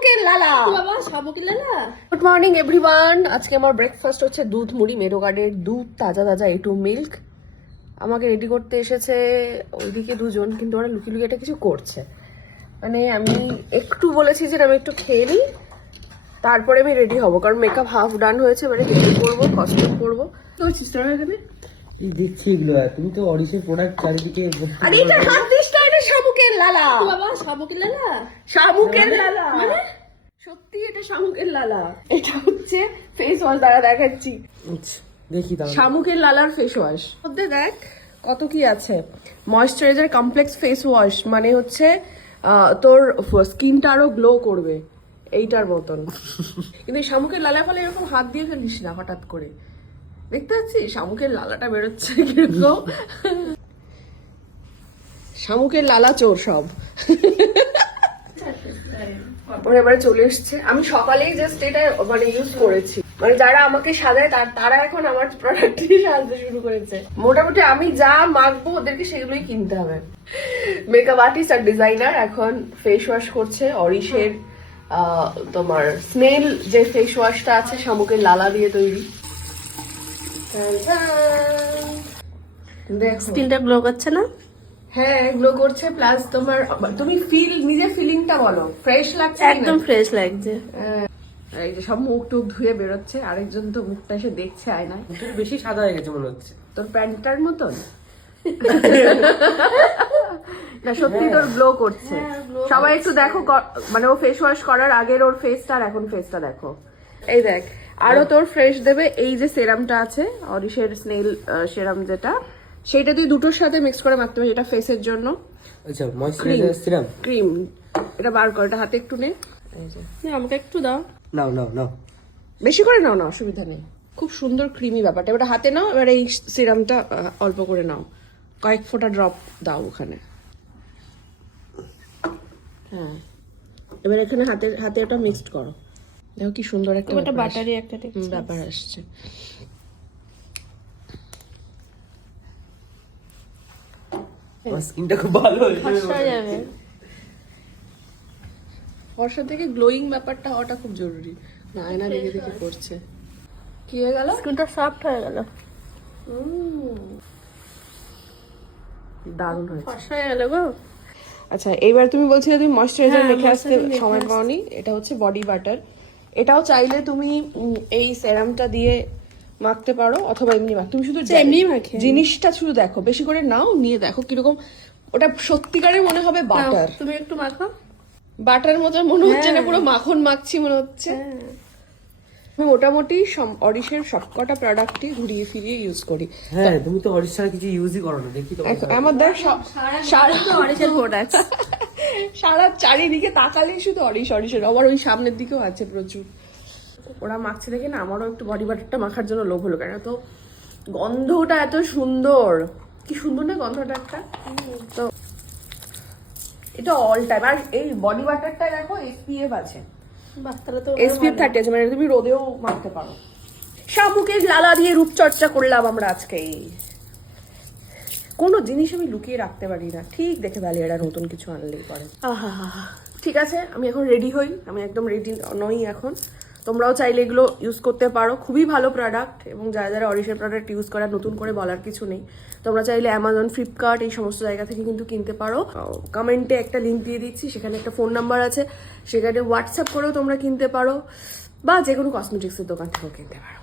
শামুকের লালা। বাবা শামুকের লালা। Good morning everyone. আজকে আমার ব্রেকফাস্ট হচ্ছে দুধ মুড়ি, মেরোগার্ডের দুধ, তাজা তাজা A2 মিল্ক। আমাকে রেডি করতে এসেছে ওইদিকে দুজন, কিন্তু ওরা লুকিয়ে লুকিয়ে এটা কিছু করছে। মানে আমি একটু বলেছি যে আমি একটু খেয়ে নিই, তারপরে আমি রেডি হবো, কারণ মেকআপ হাফ ডান হয়েছে, এবারে রেডি করবো, কস্টিউম করবো। তো সিস্টার এখানে দেখছি এগুলো, তুমি তো অরিশের প্রোডাক্ট চারিদিকে আরে এটা হাত দিস না, এটা শামুকের লালা। বাবা শামুকের লালা। শামুকের লালা মানে সত্যি এটা শামুকের লালা। এটা হচ্ছে ফেস ওয়াশ, দ্বারা দেখাচ্ছি। দেখি তাহলে শামুকের লালার ফেস ওয়াশ মধ্যে দেখ কত কি আছে। ময়েশ্চারাইজার কমপ্লেক্স ফেস ওয়াশ, মানে হচ্ছে তোর স্কিনটা আরো গ্লো করবে এইটার মতন। কিন্তু এই শামুকের লালা ফলে এরকম হাত দিয়ে ফেলিস না হঠাৎ করে। দেখতে পাচ্ছিস শামুকের লালাটা বেরোচ্ছে কিরকম। শামুকের লালা চোর সব। ওরা এবারে চলে এসছে। আমি সকালেই জাস্ট এটা মানে ইউজ করেছি, মানে যারা আমাকে সাজায় তারা এখন আমার প্রোডাক্ট দিয়ে সাজতে শুরু করেছে। মোটামুটি আমি যা মাখবো ওদেরকে সেগুলোই কিনতে হবে। মেকআপ আর্টিস্ট আর ডিজাইনার এখন ফেস ওয়াশ করছে অরিশের তোমার স্নেল যে ফেস ওয়াশটা আছে শামুকের লালা দিয়ে তৈরি। দেখো স্কিনটা গ্লো করছে না? হ্যাঁ গ্লো করছে, প্লাস তোমার তুমি নিজের ফিলিংটা বলো, ফ্রেশ লাগছে? একদম ফ্রেশ লাগছে। এই যে সব মুখ টুক ধুয়ে বেরোচ্ছে, আরেকজন তো মুখটা এসে দেখছে আয়নায়। একটু বেশি সাদা হয়ে গেছে মনে হচ্ছে। তোর প্যান্টটার মতন। না সত্যি তোর গ্লো করছে। সবাই একটু দেখো, মানে ও ফেস ওয়াশ করার আগের ওর ফেসটা আর এখন ফেসটা দেখো। এই দেখ আরো তোর ফ্রেশ দেবে এই যে সেরামটা আছে অরিশের স্নেল সেরাম, যেটা সেটা তুই দুটোর সাথে মিক্স করে মাখতে হবে। এটা ফেসের জন্য আচ্ছা ময়েশ্চারাইজার সিরাম ক্রিম। এটা বার কর, এটা হাতে একটু নে। এই যে আমাকে একটু দাও। নাও নাও নাও, বেশি করে নাও না, অসুবিধা নেই। খুব সুন্দর ক্রিমি ব্যাপারটা। এবার হাতে নাও, এবার এই সিরামটা অল্প করে নাও, কয়েক ফোঁটা ড্রপ দাও ওখানে। হ্যাঁ এবার এখানে হাতে ওটা মিক্সড করো। দেখো কি সুন্দর একটা বাটারি একটা ব্যাপার আসছে। আমার স্কিনটা খুব ভালো হয়েছে। যাবে। ফর্সা থেকে গ্লোয়িং ব্যাপারটা হওয়াটা খুব জরুরি। না আয়না দেখে দেখে করছে। কি হয়ে গেল? স্কিনটা সফট হয়ে গেল। দারুণ হয়েছে। ফর্সা হয়ে গেল গো। আচ্ছা এইবার তুমি বলছিলে তুমি ময়েশ্চারাইজার হ্যাঁ, রেখে আসতে moisturizer সময় রেখে পাওনি। এটা হচ্ছে বডি বাটার। এটাও চাইলে তুমি এই সেরামটা দিয়ে মাখতে পারো, অথবা এমনি তুমি শুধু এমনি মাখে। জিনিসটা শুধু দেখো, বেশি করে নাও, নিয়ে দেখো কিরকম ওটা সত্যিকারের মনে হবে বাটার। তুমি একটু মাখো। বাটার মতো মনে হচ্ছে না, পুরো মাখন মাখছি মনে হচ্ছে। আমি মোটামুটি অরিশের সবকটা প্রোডাক্টই ঘুরিয়ে ফিরিয়ে ইউজ করি। হ্যাঁ তুমি তো অরিশ ছাড়া কিছু ইউজই করো না, দেখি তো। আমার দেখ অরিশের প্রোডাক্ট। সারা চারিদিকে তাকালেই শুধু অরিশের। আবার ওই সামনের দিকেও আছে প্রচুর। ওরা মাখছে দেখে না আমারও একটু বডি বাটারটা মাখার জন্য লোভ হলো, কেন তো গন্ধটা এত সুন্দর। কি সুন্দর না গন্ধটা একটা। তো এটা অল টাইম। আর এই বডি বাটারটা দেখো SPF আছে, SPF 30 আছে, মানে তুমি রোদেও মাখতে পারো। শামুকের লালা দিয়ে রূপচর্চা করলাম আমরা আজকে। কোনো জিনিস আমি লুকিয়ে রাখতে পারি না, ঠিক দেখে ফেলি এটা নতুন কিছু আনলেই পরে। ঠিক আছে আমি এখন রেডি হই, আমি একদম রেডি নই এখন। তোমরাও চাইলে এগুলো ইউজ করতে পারো, খুবই ভালো প্রোডাক্ট। এবং যারা যারা অরিশের প্রোডাক্ট ইউজ করার নতুন করে বলার কিছু নেই। তোমরা চাইলে অ্যামাজন, ফ্লিপকার্ট এই সমস্ত জায়গা থেকে কিন্তু কিনতে পারো। কমেন্টে একটা লিঙ্ক দিয়ে দিচ্ছি, সেখানে একটা ফোন নাম্বার আছে, সেখানে হোয়াটসঅ্যাপ করেও তোমরা কিনতে পারো, বা যে কোনো কসমেটিক্সের দোকান থেকেও কিনতে পারো।